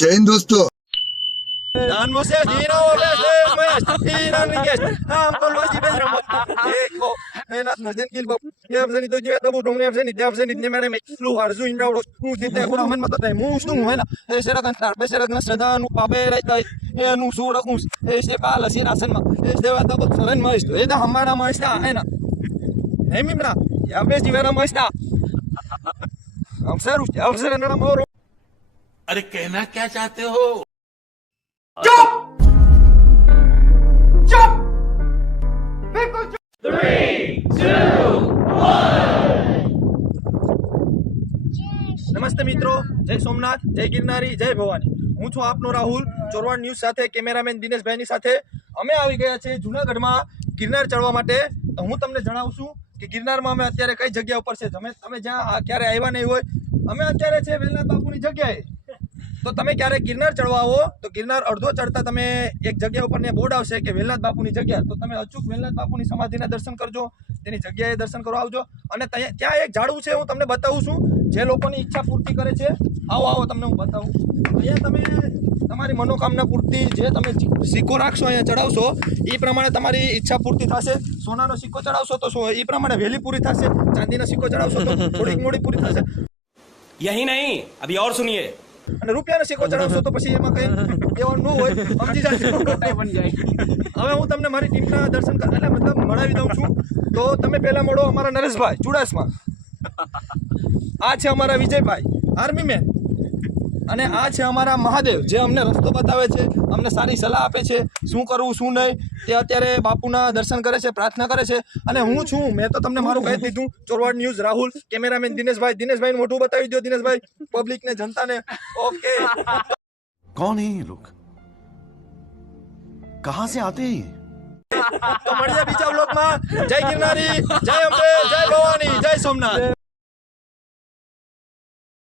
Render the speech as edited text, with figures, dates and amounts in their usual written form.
जय हिंद दोस्तों। Dan Moses, Dino Orles, Mas, Iran Riguez, Ampol Wasi Bedram, Eko, Enat Nazen Kilbo, Yavzen itu juga tahu dong Yavzen ini mana mek lu harus indra urus musti teh kurang main mata teh mustung mana serakan tar serakan sedan papel itu nu surat mus sekala sih rasen mah dewa tahu selain mah itu dah hamaran mah itu enak ini mana ya bes di mana mah itu हम sir ना मोर अरे कहना क्या चाहते हो? નમસ્તે મિત્રો, જય સોમનાથ, જય ગિરનારી, જય ભવાની. હું છું આપનો રાહુલ ચોરવાડ ન્યૂઝ સાથે કેમેરામેન દિનેશભાઈની સાથે અમે આવી ગયા છે જુનાગઢમાં ગિરનાર ચડવા માટે. તો હું તમને જણાવું છું કે ગિરનારમાં અમે અત્યારે કઈ જગ્યા ઉપર છે. તમે જ્યાં ક્યારે આવ્યા નહીં હોય, અમે અત્યારે છે વેલનાથ બાપુની જગ્યાએ. તો તમે ક્યારેક ગિરનાર ચડવા આવો તો ગિરનાર અડધો ચડતા તમે એક જગ્યા ઉપર ને બોર્ડ આવશે કે વેલનાથ બાપુની જગ્યા. તો તમે અચૂક વેલનાથ બાપુની સમાધિના દર્શન કરજો, તેની જગ્યાએ દર્શન કરવા આવજો. અને ત્યાં એક ઝાડવું છે, હું તમને બતાવું છું, જે લોકોની ઈચ્છા પૂર્તિ કરે છે. આવો તમને હું બતાવું. અહીંયા તમે તમારી મનોકામના પૂર્તિ જે તમે સિક્કો રાખશો, અહીંયા ચડાવશો, એ પ્રમાણે તમારી ઈચ્છા પૂર્તિ થશે. સોનાનો સિક્કો ચડાવશો તો એ પ્રમાણે વહેલી પૂરી થશે. ચાંદીનો સિક્કો ચડાવશો તો થોડીક મોડી પૂરી થશે. यही नहीं, अभी और सुनिए. અને રૂપિયાનો સિક્કો ચડાવશો તો પછી એમાં કઈ એવાનું ન હોય, સમજી જજો. હવે હું તમને મારી ટીમના દર્શન એટલે મતલબ મળાવી દઉં છું. તો તમે પહેલા મળો અમારા નરેશભાઈ ચુડાસમા, આ છે અમારા વિજયભાઈ આર્મી મેન, અને આ છે અમારા મહાદેવ જે અમને રસ્તો બતાવે છે, અમને સારી સલાહ આપે છે શું કરવું શું નહીં. તે અત્યારે બાપુના દર્શન કરે છે, પ્રાર્થના કરે છે. અને હું છું, મેં તો તમને મારું કહી દીધું, ચોરવાડ ન્યૂઝ રાહુલ, કેમેરામેન દિનેશભાઈ મોઢું બતાવી દો દિનેશભાઈ, પબ્લિકને, જનતાને. ઓકે, कौन है ये लोग? कहाँ से आते हैं? તો મળીએ બીજા બ્લોગમાં. જય ગિરનારી, જય અંબે, જય ભવાની, જય સોમનાથ.